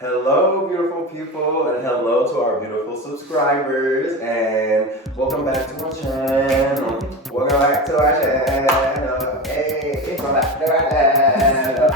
Hello, beautiful people, and hello to our beautiful subscribers, and welcome back to our channel. Welcome back to our channel. Hey, welcome back to our channel.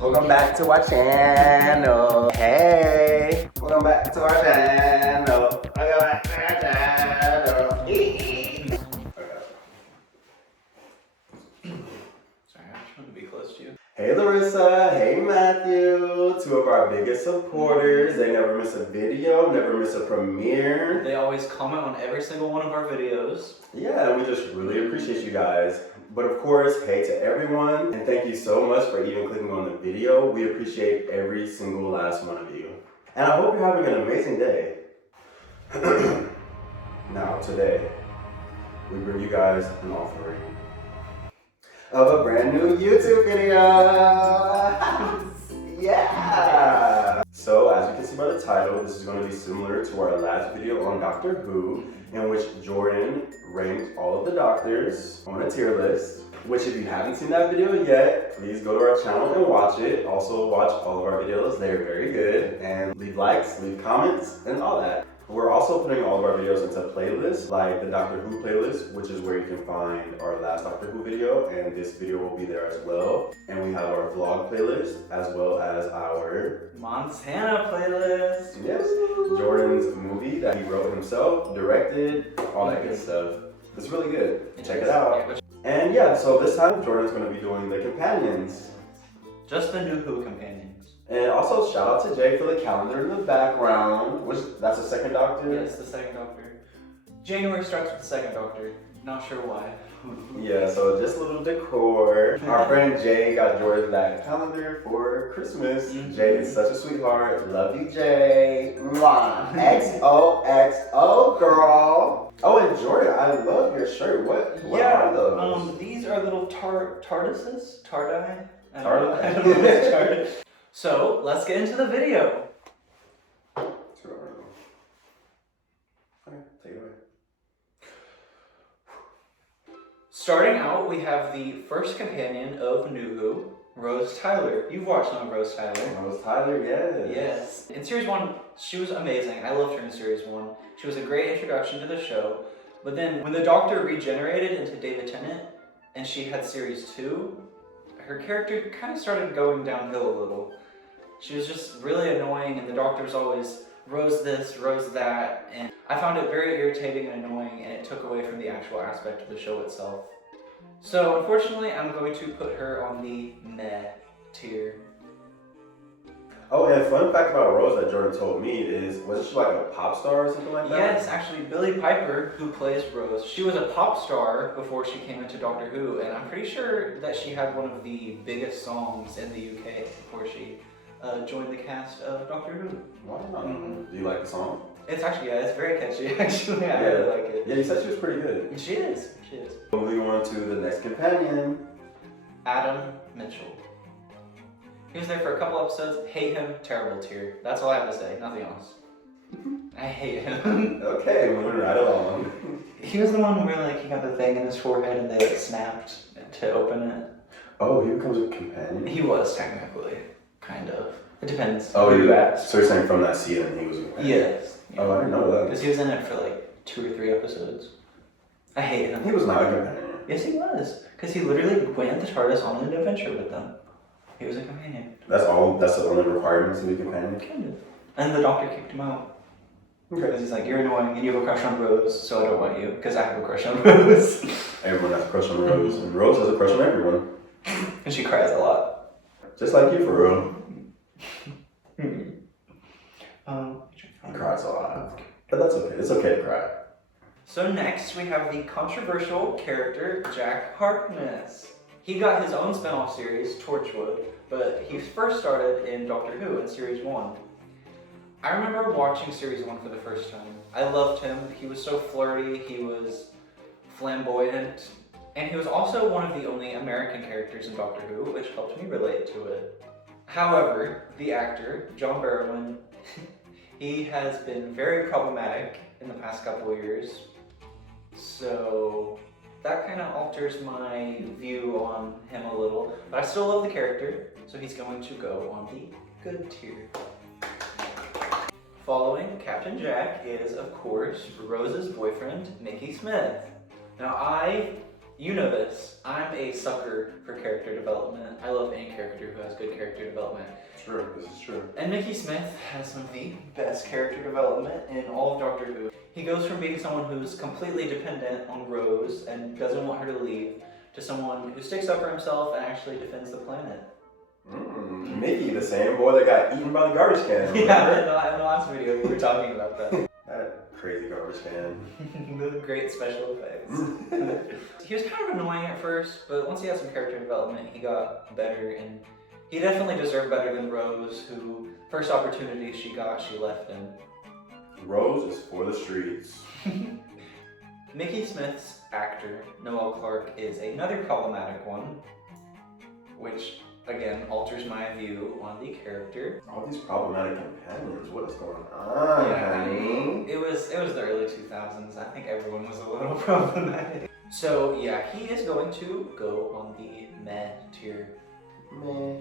Welcome back to our channel. Hey, welcome back to our channel. Welcome back to our channel. Sorry, I just want to be close to you. Hey Larissa, hey Matthew, two of our biggest supporters. They never miss a video, never miss a premiere. They always comment on every single one of our videos. Yeah, and we just really appreciate you guys. But of course, hey to everyone, and thank you so much for even clicking on the video. We appreciate every single last one of you. And I hope you're having an amazing day. Now, today, we bring you guys an offering of a brand new YouTube video. Yeah! So as you can see by the title, this is going to be similar to our last video on Doctor Who, in which Jordan ranked all of the doctors on a tier list. Which, if you haven't seen that video yet, please go to our channel and watch it. Also watch all of our videos, they're very good. And leave likes, leave comments, and all that. We're also putting all of our videos into playlists, like the Doctor Who playlist, which is where you can find our last Doctor Who video, and this video will be there as well. And we have our vlog playlist, as well as our Montana playlist. Yes, Jordan's movie that he wrote himself, directed, all that good stuff. It's really good. Check it out. And yeah, so this time Jordan's going to be doing the companions. Just the new Who companions. And also shout out to Jay for the calendar in the background. That's the second Doctor? Yes, the second Doctor. January starts with the second Doctor. Not sure why. Yeah, so just a little decor. Our friend Jay got Jordan that calendar for Christmas. Jay is such a sweetheart. Love you, Jay. Mwah. XOXO, girl. Oh, and Jordan, I love your shirt. What are those? These are little TARDISes? Tardi? I don't know. Tardi? I don't know if it's TARDIS. So, let's get into the video. Okay, take it away. Starting out, we have the first companion of New Who, Rose Tyler. You've watched some of Rose Tyler. Rose Tyler, yes. Yes. In Series 1, she was amazing. I loved her in Series 1. She was a great introduction to the show. But then, when the Doctor regenerated into David Tennant, and she had Series 2, her character kind of started going downhill a little. She was just really annoying, and the Doctor was always Rose this, Rose that, and I found it very irritating and annoying, and it took away from the actual aspect of the show itself. So unfortunately, I'm going to put her on the meh tier. Oh, and a fun fact about Rose that Jordan told me is, wasn't she like a pop star or something like that? Yes, actually, Billie Piper, who plays Rose, she was a pop star before she came into Doctor Who, and I'm pretty sure that she had one of the biggest songs in the UK before she joined the cast of Doctor Who. Wow. Do you like the song? It's actually, yeah, it's very catchy, actually. I really like it. Yeah, you said she was pretty good. She is. Moving on to the next companion. Adam Mitchell. He was there for a couple episodes. Hate him, terrible tier. That's all I have to say, nothing else. I hate him. Okay, moving right along. He was the one where like he got the thing in his forehead and they like, snapped to open it. Oh, he becomes a companion? He was technically, kind of. It depends. Oh, who you ask. So you're saying from that season he was a companion? Yes. Yeah. Oh, I didn't know that. Because he was in it for like 2 or 3 episodes. I hate him. He was not a companion. Yes, he was. Because he literally went in the TARDIS on an adventure with them. He was a companion. That's the only requirements to be a companion? Kind of. And the Doctor kicked him out. Okay. Because he's like, you're annoying and you have a crush on Rose, so I don't want you. Because I have a crush on Rose. Everyone has a crush on Rose. And Rose has a crush on everyone. And she cries a lot. Just like you, for real. He cries a lot. But that's okay. It's okay to cry. So next we have the controversial character Jack Harkness. He got his own spin-off series, Torchwood, but he first started in Doctor Who in Series 1. I remember watching Series 1 for the first time. I loved him. He was so flirty, he was flamboyant, and he was also one of the only American characters in Doctor Who, which helped me relate to it. However, the actor, John Barrowman, he has been very problematic in the past couple of years. So that kind of alters my view on him a little, but I still love the character, so he's going to go on the good tier. Following Captain Jack is, of course, Rose's boyfriend, Mickey Smith. Now you know this, I'm a sucker for character development. I love any character who has good character development. True, this is true. And Mickey Smith has some of the best character development in all of Doctor Who. He goes from being someone who's completely dependent on Rose and doesn't want her to leave, to someone who sticks up for himself and actually defends the planet. Mickey, the same boy that got eaten by the garbage can. Yeah, in the last video we were talking about that. That crazy garbage can. The great special effects. He was kind of annoying at first, but once he had some character development, he got better, and he definitely deserved better than Rose, who, first opportunity she got, she left him. Rose is for the streets. Mickey Smith's actor, Noel Clarke, is another problematic one, which, again, alters my view on the character. All these problematic companions, what is going on, honey? It was the early 2000s. I think everyone was a little problematic. So yeah, he is going to go on the meh tier. Meh.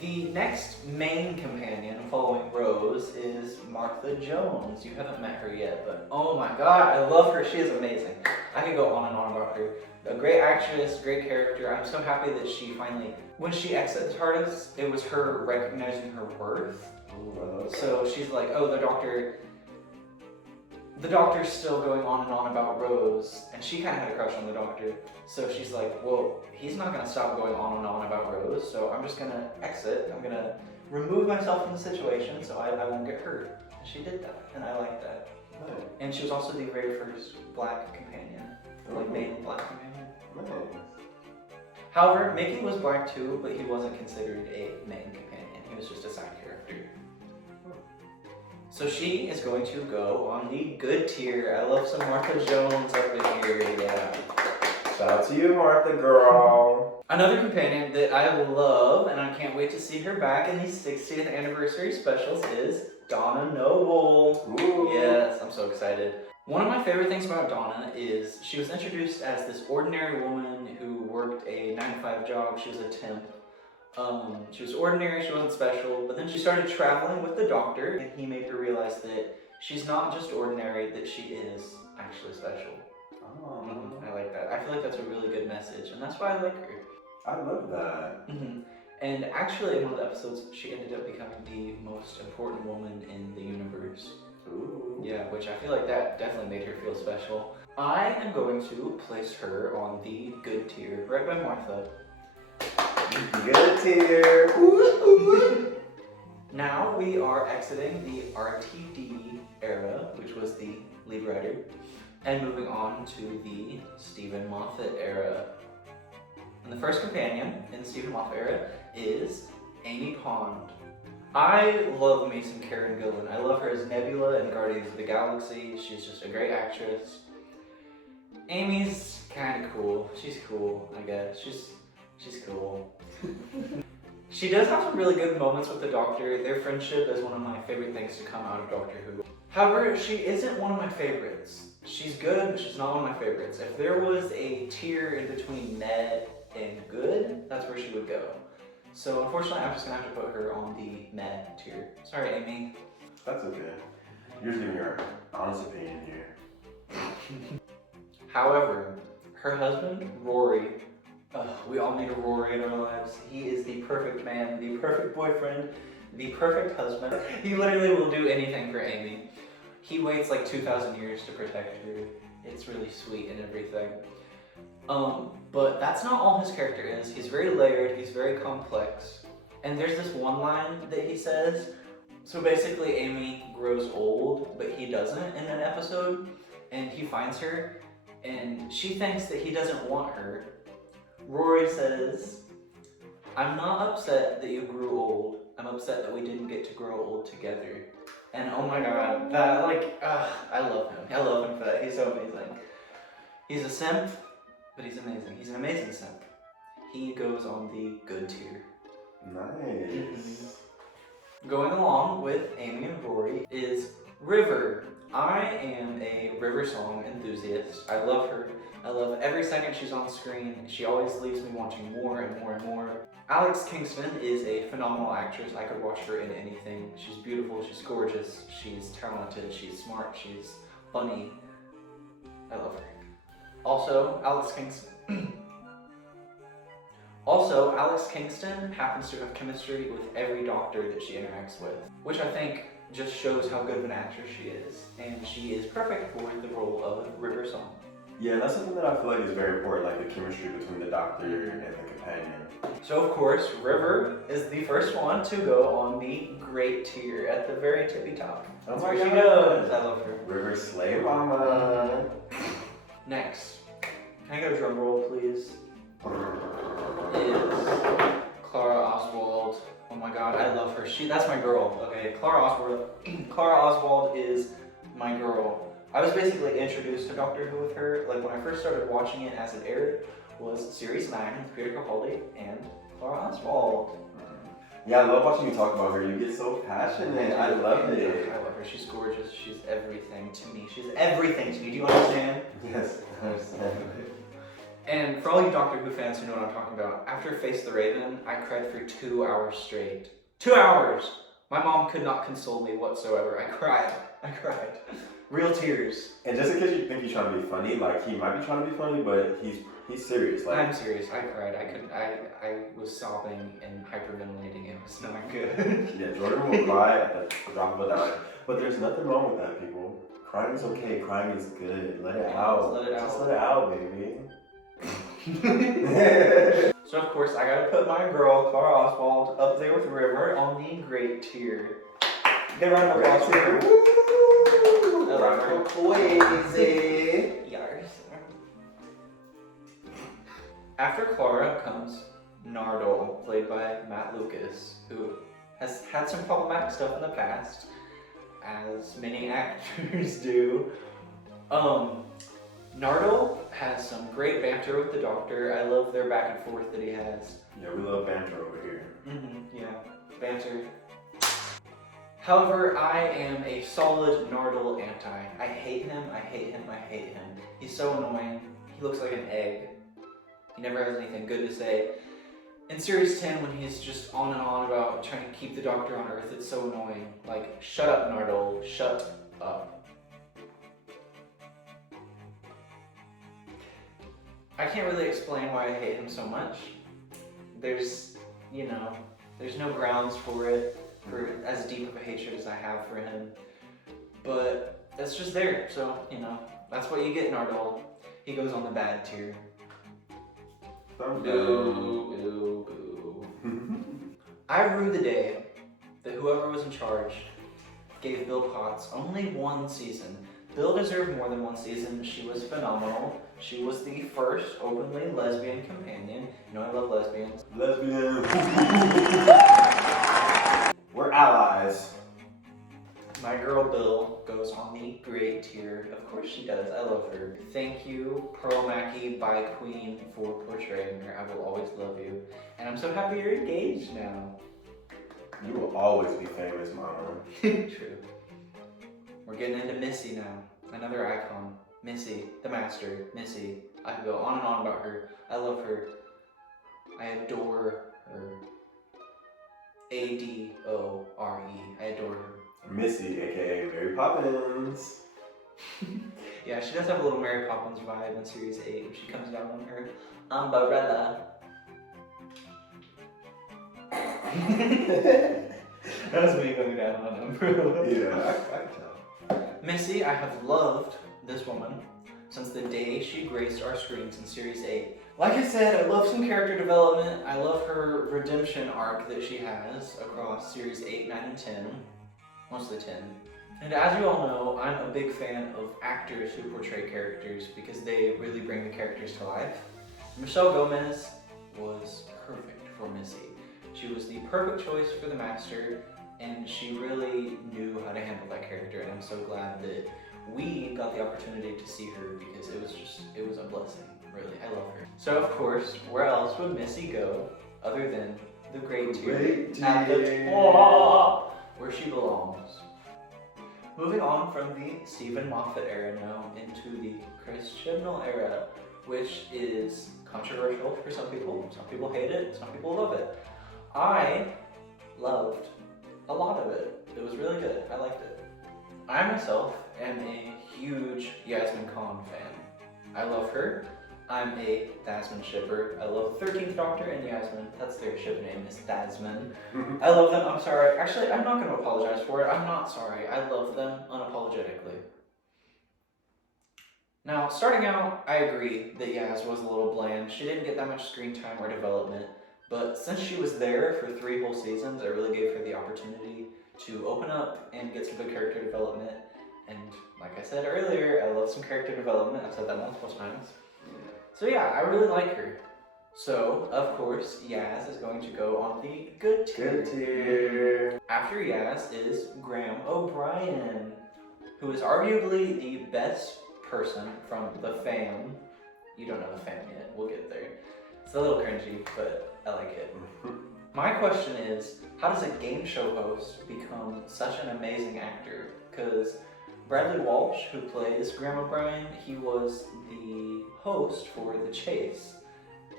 The next main companion following Rose is Martha Jones. You haven't met her yet, but oh my god, I love her. She is amazing. I could go on and on about her. A great actress, great character. I'm so happy that she finally, when she exited TARDIS, it was her recognizing her worth. Ooh, so she's like, oh, the doctor's still going on and on about Rose, and she kind of had a crush on the doctor. So she's like, well, he's not gonna stop going on and on about Rose, so I'm just gonna exit. I'm gonna remove myself from the situation so I won't get hurt. And she did that, and I like that. Nice. And she was also the very first black companion, like main black companion. Nice. However, Mickey was black too, but he wasn't considered a main companion. He was just a side character. So she is going to go on the good tier. I love some Martha Jones up in here, yeah. Shout out to you, Martha girl. Another companion that I love, and I can't wait to see her back in the 60th anniversary specials, is Donna Noble. Ooh. Yes, I'm so excited. One of my favorite things about Donna is she was introduced as this ordinary woman who worked a 9-to-5 job. She was a temp. She was ordinary, she wasn't special, but then she started traveling with the doctor, and he made her realize that she's not just ordinary, that she is actually special. Oh. I like that. I feel like that's a really good message, and that's why I like her. I love that. And actually, in one of the episodes, she ended up becoming the most important woman in the universe. Ooh. Yeah, which I feel like that definitely made her feel special. I am going to place her on the good tier, right by Martha. Good tier. Now we are exiting the RTD era, which was the lead writer, and moving on to the Stephen Moffat era. And the first companion in the Stephen Moffat era is Amy Pond. I love me some Karen Gillan. I love her as Nebula in Guardians of the Galaxy. She's just a great actress. Amy's kind of cool. She's cool, I guess. She's cool. She does have some really good moments with the Doctor. Their friendship is one of my favorite things to come out of Doctor Who. However, she isn't one of my favorites. She's good, but she's not one of my favorites. If there was a tier in between meh and good, that's where she would go. So unfortunately, I'm just gonna have to put her on the meh tier. Sorry, Amy. That's okay. You're just giving your honest opinion here. However, her husband, Rory, we all need a Rory in our lives. He is the perfect man, the perfect boyfriend, the perfect husband. He literally will do anything for Amy. He waits like 2,000 years to protect her. It's really sweet and everything. But that's not all his character is. He's very layered, he's very complex. And there's this one line that he says. So basically Amy grows old, but he doesn't in an episode. And he finds her, and she thinks that he doesn't want her. Rory says, I'm not upset that you grew old. I'm upset that we didn't get to grow old together. And oh my god, that I love him. I love him for that. He's so amazing. He's a simp, but he's amazing. He's an amazing simp. He goes on the good tier. Nice. Going along with Amy and Rory is River. I am a River song enthusiast. I love her. I love every second she's on screen. She always leaves me wanting more and more and more. Alex Kingston is a phenomenal actress. I could watch her in anything. She's beautiful, she's gorgeous, she's talented, she's smart, she's funny. I love her. Also, Alex Kingston happens to have chemistry with every doctor that she interacts with, which I think just shows how good of an actress she is. And she is perfect for the role of River Song. Yeah, that's something that I feel like is very important, like the chemistry between the doctor and the companion. So of course, River is the first one to go on the great tier at the very tippy top. That's where she goes. I love her. River slay mama. Next, can I get a drum roll, please? Is Clara Oswald. Oh my god, I love her. That's my girl. Okay, Clara Oswald is my girl. I was basically introduced to Doctor Who with her. Like when I first started watching it as it aired was Series 9 with Peter Capaldi and Clara Oswald. Yeah, I love watching you talk about her. You get so passionate. I love it. I love her. She's gorgeous. She's everything to me. She's everything to me. Do you understand? Yes, I understand. And for all you Doctor Who fans who know what I'm talking about, after Face the Raven, I cried for 2 hours straight. 2 hours! My mom could not console me whatsoever. I cried. Real tears. And just in case you think he's trying to be funny, like he might be trying to be funny, but he's serious. Like I'm serious. I cried. I was sobbing and hyperventilating. It was not good. Yeah, Jordan will cry at the drop of a dime. But there's nothing wrong with that, people. Crying is okay. Crying is good. Let it out. Just let it out, baby. So of course I gotta put my girl Clara Oswald up there with River on the great tier. Get a round of applause for her. Crazy. Yars. After Clara comes Nardole, played by Matt Lucas, who has had some problematic stuff in the past, as many actors do. Nardole has some great banter with the Doctor. I love their back and forth that he has. Yeah, we love banter over here. Yeah, banter. However, I am a solid Nardole anti. I hate him. He's so annoying. He looks like an egg. He never has anything good to say. In Series 10, when he's just on and on about trying to keep the Doctor on Earth, it's so annoying. Like, shut up, Nardole. Shut up. I can't really explain why I hate him so much. There's no grounds for it, for as deep of a hatred as I have for him. But it's just there, so, that's what you get, Nardole. He goes on the bad tier. Boo. I rue the day that whoever was in charge gave Bill Potts only 1 season. Bill deserved more than 1 season. She was phenomenal. She was the first openly lesbian companion. You know I love lesbians. Lesbian. We're allies. My girl Bill goes on the great tier. Of course she does. I love her. Thank you, Pearl Mackie by Queen, for portraying her. I will always love you. And I'm so happy you're engaged now. You will always be famous, mama. True. We're getting into Missy now. Another icon. Missy, the master, Missy. I could go on and on about her. I love her. I adore her. A-D-O-R-E. I adore her. Missy, aka Mary Poppins. Yeah, she does have a little Mary Poppins vibe in Series 8 when she comes down on her umbrella. That was me going down on an umbrella. Yeah, I can tell. Missy, I have loved this woman since the day she graced our screens in Series 8. Like I said, I love some character development. I love her redemption arc that she has across Series 8, 9, and 10. Mostly 10. And as you all know, I'm a big fan of actors who portray characters because they really bring the characters to life. Michelle Gomez was perfect for Missy. She was the perfect choice for the Master, and she really knew how to handle that character, and I'm so glad that we got the opportunity to see her because it was a blessing, really. I love her. So of course, where else would Missy go other than the great tier at the top, where she belongs? Moving on from the Stephen Moffat era now into the Chris Chibnall era, which is controversial for some people. Some people hate it, some people love it. I loved a lot of it. It was really good. I liked it. I myself am a huge Yasmin Khan fan. I love her. I'm a Thasmin shipper. I love 13th Doctor and Yasmin. That's their ship name, is Thasmin. I love them. I'm sorry. Actually, I'm not going to apologize for it. I'm not sorry. I love them unapologetically. Now, starting out, I agree that Yaz was a little bland. She didn't get that much screen time or development, but since she was there for 3 whole seasons, I really gave her the opportunity to open up and get some good character development. And like I said earlier, I love some character development. I've said that multiple times. So yeah, I really like her. So, of course, Yaz is going to go on the good tier. Good tier. After Yaz is Graham O'Brien, who is arguably the best person from the fam. You don't know the fam yet, we'll get there. It's a little cringy, but I like it. My question is, how does a game show host become such an amazing actor? Because Bradley Walsh, who plays Graham O'Brien, he was the host for The Chase,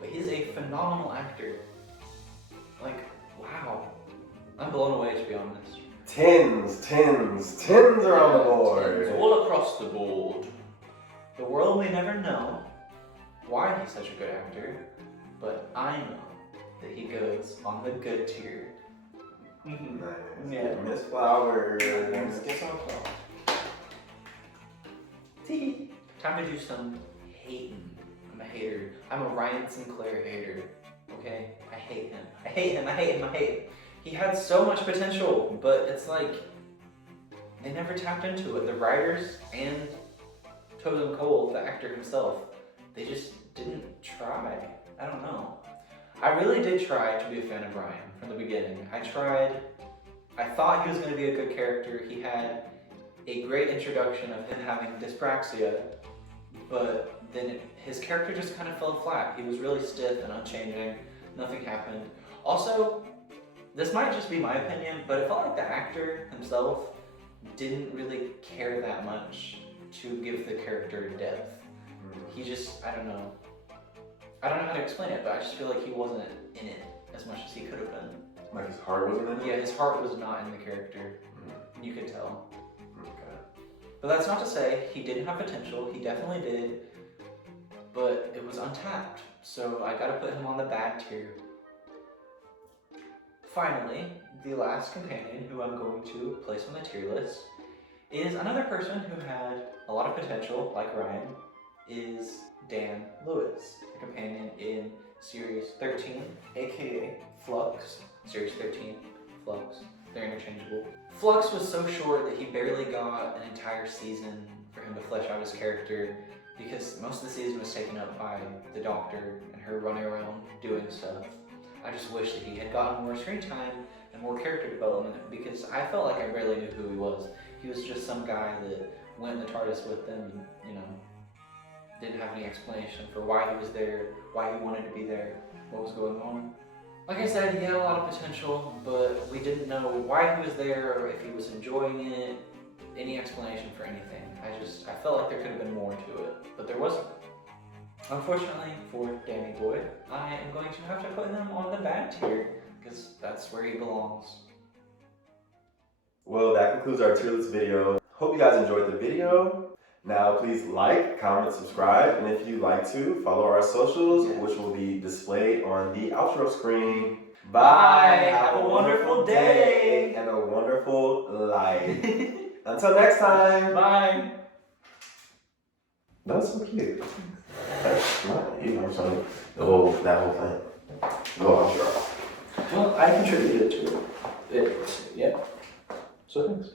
but he's a phenomenal actor. Like, wow. I'm blown away, to be honest. Tens are on the board. Tens all across the board. The world may never know why he's such a good actor, but I know that he goes on the good tier. Nice. Yeah. Miss Flowers. Get some applause. Time to do some hating. I'm a hater. I'm a Ryan Sinclair hater. Okay? I hate him. I hate him. I hate him. I hate him. He had so much potential, but it's like they never tapped into it. The writers and Totem Cole, the actor himself, they just didn't try. I don't know. I really did try to be a fan of Brian from the beginning. I tried. I thought he was going to be a good character. He had a great introduction of him having dyspraxia, but then his character just kind of fell flat. He was really stiff and unchanging. Nothing happened. Also, this might just be my opinion, but it felt like the actor himself didn't really care that much to give the character depth. He just, I don't know how to explain it, but I just feel like he wasn't in it as much as he could have been. Like his heart wasn't in it? Yeah, his heart was not in the character. You could tell. Okay. But that's not to say he didn't have potential. He definitely did, but it was untapped. So I gotta put him on the bad tier. Finally, the last companion who I'm going to place on the tier list is another person who had a lot of potential, like Ryan, is Dan Lewis, a companion in Series 13, aka Flux. Series 13, Flux, they're interchangeable. Flux was so short that he barely got an entire season for him to flesh out his character because most of the season was taken up by the Doctor and her running around doing stuff. I just wish that he had gotten more screen time and more character development because I felt like I barely knew who he was. He was just some guy that went in the TARDIS with them and, didn't have any explanation for why he was there, why he wanted to be there, what was going on. Like I said, he had a lot of potential, but we didn't know why he was there or if he was enjoying it, any explanation for anything. I felt like there could have been more to it, but there wasn't. Unfortunately for Danny Boy, I am going to have to put him on the bad tier because that's where he belongs. Well, that concludes our tier list video. Hope you guys enjoyed the video. Now, please like, comment, subscribe, and if you'd like to, follow our socials, which will be displayed on the outro screen. Bye! Have a wonderful day! And a wonderful life. Until next time! Bye! That was so cute. That's not you, I'm sorry. That whole thing. Go on, sure. Well, I contributed to it. Yeah. So thanks.